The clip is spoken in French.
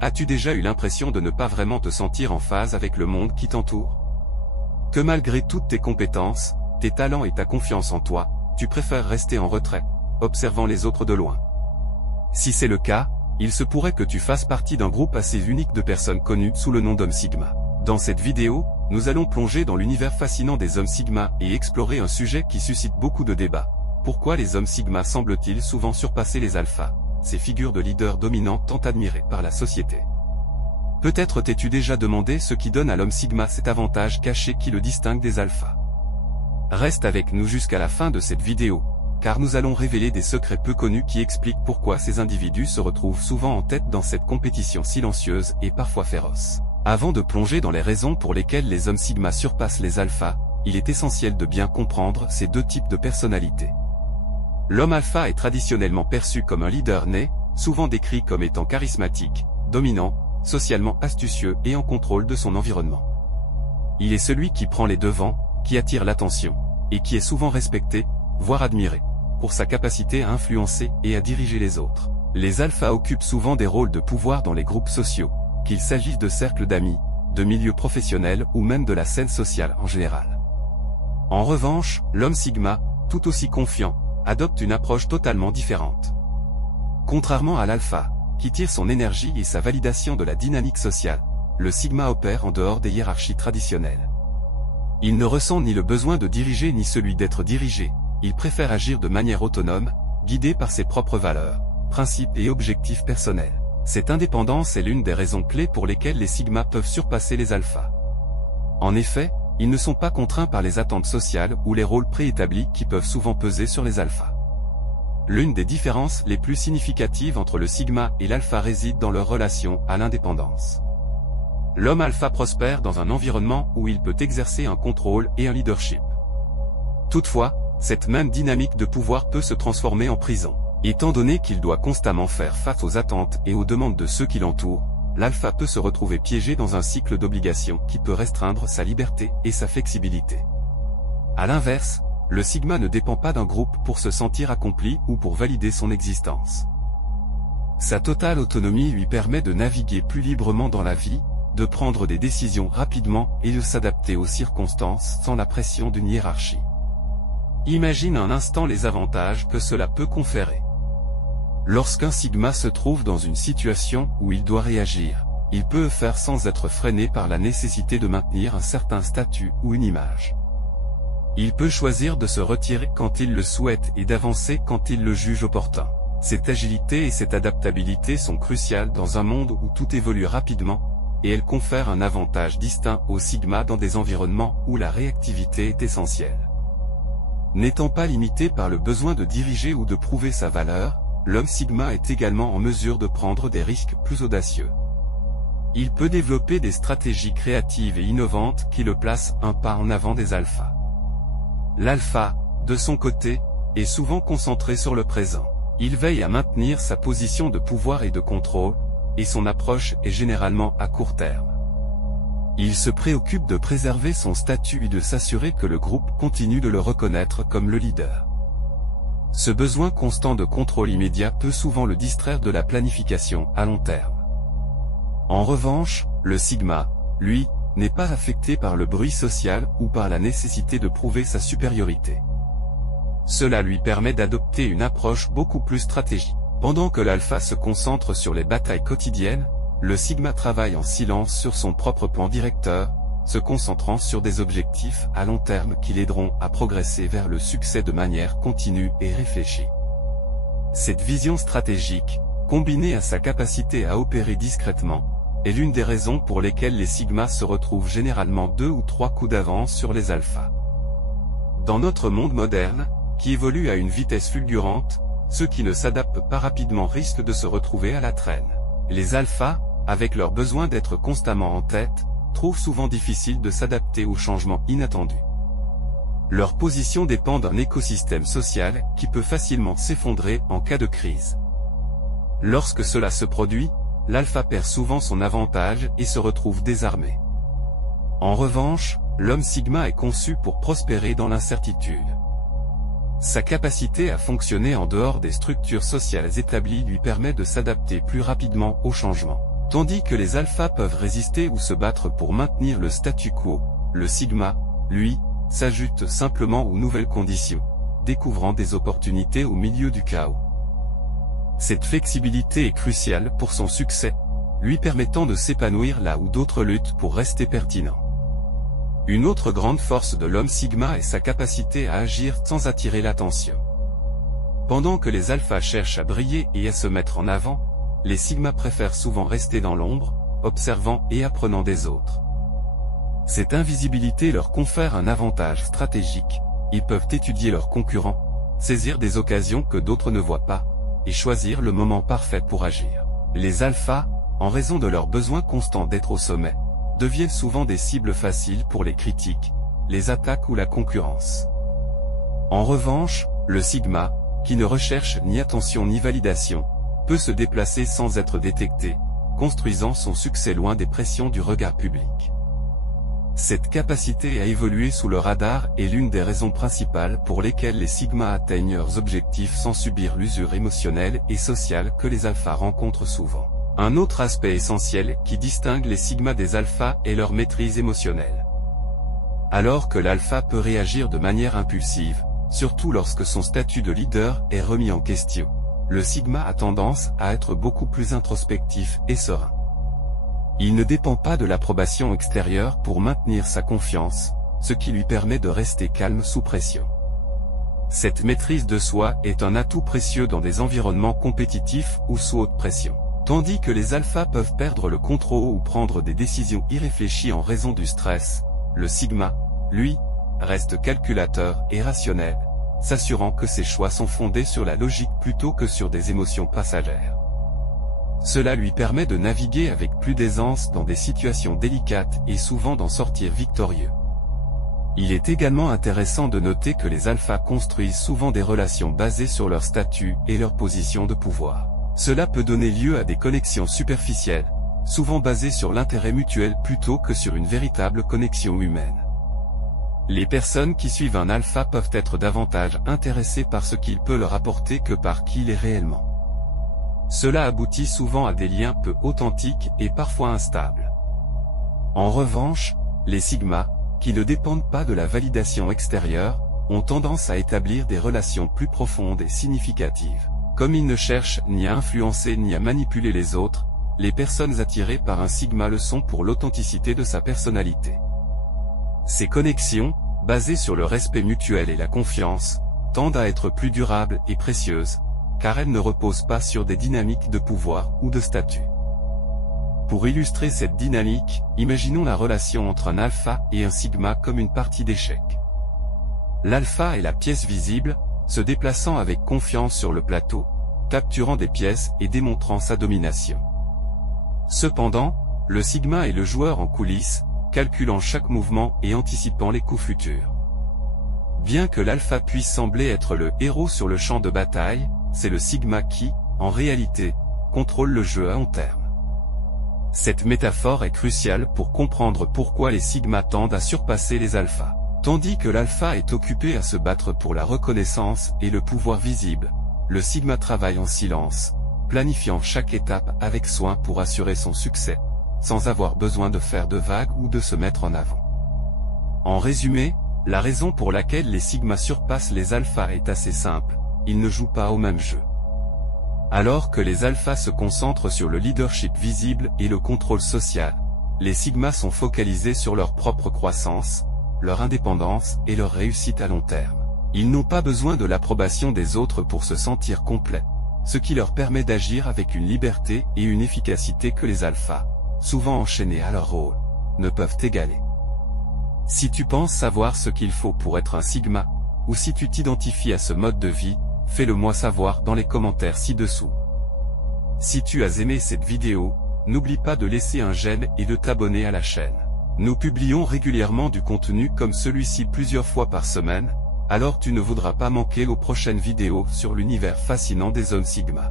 As-tu déjà eu l'impression de ne pas vraiment te sentir en phase avec le monde qui t'entoure? Que malgré toutes tes compétences, tes talents et ta confiance en toi, tu préfères rester en retrait, observant les autres de loin. Si c'est le cas, il se pourrait que tu fasses partie d'un groupe assez unique de personnes connues sous le nom d'hommes Sigma. Dans cette vidéo, nous allons plonger dans l'univers fascinant des hommes Sigma et explorer un sujet qui suscite beaucoup de débats. Pourquoi les hommes Sigma semblent-ils souvent surpasser les alphas, ces figures de leaders dominants tant admirées par la société? Peut-être t'es-tu déjà demandé ce qui donne à l'homme Sigma cet avantage caché qui le distingue des alphas. Reste avec nous jusqu'à la fin de cette vidéo, car nous allons révéler des secrets peu connus qui expliquent pourquoi ces individus se retrouvent souvent en tête dans cette compétition silencieuse et parfois féroce. Avant de plonger dans les raisons pour lesquelles les hommes Sigma surpassent les alphas, il est essentiel de bien comprendre ces deux types de personnalités. L'homme alpha est traditionnellement perçu comme un leader né, souvent décrit comme étant charismatique, dominant, socialement astucieux et en contrôle de son environnement. Il est celui qui prend les devants, qui attire l'attention, et qui est souvent respecté, voire admiré, pour sa capacité à influencer et à diriger les autres. Les alphas occupent souvent des rôles de pouvoir dans les groupes sociaux, qu'il s'agisse de cercles d'amis, de milieux professionnels ou même de la scène sociale en général. En revanche, l'homme Sigma, tout aussi confiant, adopte une approche totalement différente. Contrairement à l'alpha, qui tire son énergie et sa validation de la dynamique sociale, le Sigma opère en dehors des hiérarchies traditionnelles. Il ne ressent ni le besoin de diriger ni celui d'être dirigé, il préfère agir de manière autonome, guidé par ses propres valeurs, principes et objectifs personnels. Cette indépendance est l'une des raisons clés pour lesquelles les Sigma peuvent surpasser les alphas. En effet, ils ne sont pas contraints par les attentes sociales ou les rôles préétablis qui peuvent souvent peser sur les alphas. L'une des différences les plus significatives entre le Sigma et l'alpha réside dans leur relation à l'indépendance. L'homme alpha prospère dans un environnement où il peut exercer un contrôle et un leadership. Toutefois, cette même dynamique de pouvoir peut se transformer en prison. Étant donné qu'il doit constamment faire face aux attentes et aux demandes de ceux qui l'entourent, l'alpha peut se retrouver piégé dans un cycle d'obligations qui peut restreindre sa liberté et sa flexibilité. À l'inverse, le Sigma ne dépend pas d'un groupe pour se sentir accompli ou pour valider son existence. Sa totale autonomie lui permet de naviguer plus librement dans la vie, de prendre des décisions rapidement et de s'adapter aux circonstances sans la pression d'une hiérarchie. Imagine un instant les avantages que cela peut conférer. Lorsqu'un Sigma se trouve dans une situation où il doit réagir, il peut le faire sans être freiné par la nécessité de maintenir un certain statut ou une image. Il peut choisir de se retirer quand il le souhaite et d'avancer quand il le juge opportun. Cette agilité et cette adaptabilité sont cruciales dans un monde où tout évolue rapidement, et elles confèrent un avantage distinct aux Sigma dans des environnements où la réactivité est essentielle. N'étant pas limité par le besoin de diriger ou de prouver sa valeur, l'homme Sigma est également en mesure de prendre des risques plus audacieux. Il peut développer des stratégies créatives et innovantes qui le placent un pas en avant des alphas. L'alpha, de son côté, est souvent concentré sur le présent. Il veille à maintenir sa position de pouvoir et de contrôle, et son approche est généralement à court terme. Il se préoccupe de préserver son statut et de s'assurer que le groupe continue de le reconnaître comme le leader. Ce besoin constant de contrôle immédiat peut souvent le distraire de la planification à long terme. En revanche, le Sigma, lui, n'est pas affecté par le bruit social ou par la nécessité de prouver sa supériorité. Cela lui permet d'adopter une approche beaucoup plus stratégique. Pendant que l'alpha se concentre sur les batailles quotidiennes, le Sigma travaille en silence sur son propre plan directeur, se concentrant sur des objectifs à long terme qui l'aideront à progresser vers le succès de manière continue et réfléchie. Cette vision stratégique, combinée à sa capacité à opérer discrètement, est l'une des raisons pour lesquelles les Sigmas se retrouvent généralement 2 ou 3 coups d'avance sur les alphas. Dans notre monde moderne, qui évolue à une vitesse fulgurante, ceux qui ne s'adaptent pas rapidement risquent de se retrouver à la traîne. Les alphas, avec leur besoin d'être constamment en tête, trouvent souvent difficile de s'adapter aux changements inattendus. Leur position dépend d'un écosystème social qui peut facilement s'effondrer en cas de crise. Lorsque cela se produit, l'alpha perd souvent son avantage et se retrouve désarmé. En revanche, l'homme Sigma est conçu pour prospérer dans l'incertitude. Sa capacité à fonctionner en dehors des structures sociales établies lui permet de s'adapter plus rapidement aux changements. Tandis que les alphas peuvent résister ou se battre pour maintenir le statu quo, le sigma, lui, s'ajoute simplement aux nouvelles conditions, découvrant des opportunités au milieu du chaos. Cette flexibilité est cruciale pour son succès, lui permettant de s'épanouir là où d'autres luttent pour rester pertinent. Une autre grande force de l'homme sigma est sa capacité à agir sans attirer l'attention. Pendant que les alphas cherchent à briller et à se mettre en avant, les sigmas préfèrent souvent rester dans l'ombre, observant et apprenant des autres. Cette invisibilité leur confère un avantage stratégique, ils peuvent étudier leurs concurrents, saisir des occasions que d'autres ne voient pas, et choisir le moment parfait pour agir. Les alphas, en raison de leur besoin constant d'être au sommet, deviennent souvent des cibles faciles pour les critiques, les attaques ou la concurrence. En revanche, le sigma, qui ne recherche ni attention ni validation, peut se déplacer sans être détecté, construisant son succès loin des pressions du regard public. Cette capacité à évoluer sous le radar est l'une des raisons principales pour lesquelles les sigmas atteignent leurs objectifs sans subir l'usure émotionnelle et sociale que les alphas rencontrent souvent. Un autre aspect essentiel qui distingue les sigmas des alphas est leur maîtrise émotionnelle. Alors que l'alpha peut réagir de manière impulsive, surtout lorsque son statut de leader est remis en question, le sigma a tendance à être beaucoup plus introspectif et serein. Il ne dépend pas de l'approbation extérieure pour maintenir sa confiance, ce qui lui permet de rester calme sous pression. Cette maîtrise de soi est un atout précieux dans des environnements compétitifs ou sous haute pression. Tandis que les alphas peuvent perdre le contrôle ou prendre des décisions irréfléchies en raison du stress, le sigma, lui, reste calculateur et rationnel, s'assurant que ses choix sont fondés sur la logique plutôt que sur des émotions passagères. Cela lui permet de naviguer avec plus d'aisance dans des situations délicates et souvent d'en sortir victorieux. Il est également intéressant de noter que les alphas construisent souvent des relations basées sur leur statut et leur position de pouvoir. Cela peut donner lieu à des connexions superficielles, souvent basées sur l'intérêt mutuel plutôt que sur une véritable connexion humaine. Les personnes qui suivent un alpha peuvent être davantage intéressées par ce qu'il peut leur apporter que par qui il est réellement. Cela aboutit souvent à des liens peu authentiques et parfois instables. En revanche, les sigmas, qui ne dépendent pas de la validation extérieure, ont tendance à établir des relations plus profondes et significatives. Comme ils ne cherchent ni à influencer ni à manipuler les autres, les personnes attirées par un sigma le sont pour l'authenticité de sa personnalité. Ces connexions, basées sur le respect mutuel et la confiance, tendent à être plus durables et précieuses, car elles ne reposent pas sur des dynamiques de pouvoir ou de statut. Pour illustrer cette dynamique, imaginons la relation entre un alpha et un sigma comme une partie d'échecs. L'alpha est la pièce visible, se déplaçant avec confiance sur le plateau, capturant des pièces et démontrant sa domination. Cependant, le sigma est le joueur en coulisses, calculant chaque mouvement et anticipant les coups futurs. Bien que l'alpha puisse sembler être le héros sur le champ de bataille, c'est le sigma qui, en réalité, contrôle le jeu à long terme. Cette métaphore est cruciale pour comprendre pourquoi les sigmas tendent à surpasser les alphas. Tandis que l'alpha est occupé à se battre pour la reconnaissance et le pouvoir visible, le sigma travaille en silence, planifiant chaque étape avec soin pour assurer son succès, sans avoir besoin de faire de vagues ou de se mettre en avant. En résumé, la raison pour laquelle les sigmas surpassent les alphas est assez simple, ils ne jouent pas au même jeu. Alors que les alphas se concentrent sur le leadership visible et le contrôle social, les sigmas sont focalisés sur leur propre croissance, leur indépendance et leur réussite à long terme. Ils n'ont pas besoin de l'approbation des autres pour se sentir complets, ce qui leur permet d'agir avec une liberté et une efficacité que les alphas, souvent enchaînés à leur rôle, ne peuvent égaler. Si tu penses savoir ce qu'il faut pour être un sigma, ou si tu t'identifies à ce mode de vie, fais-le moi savoir dans les commentaires ci-dessous. Si tu as aimé cette vidéo, n'oublie pas de laisser un j'aime et de t'abonner à la chaîne. Nous publions régulièrement du contenu comme celui-ci plusieurs fois par semaine, alors tu ne voudras pas manquer aux prochaines vidéos sur l'univers fascinant des hommes sigma.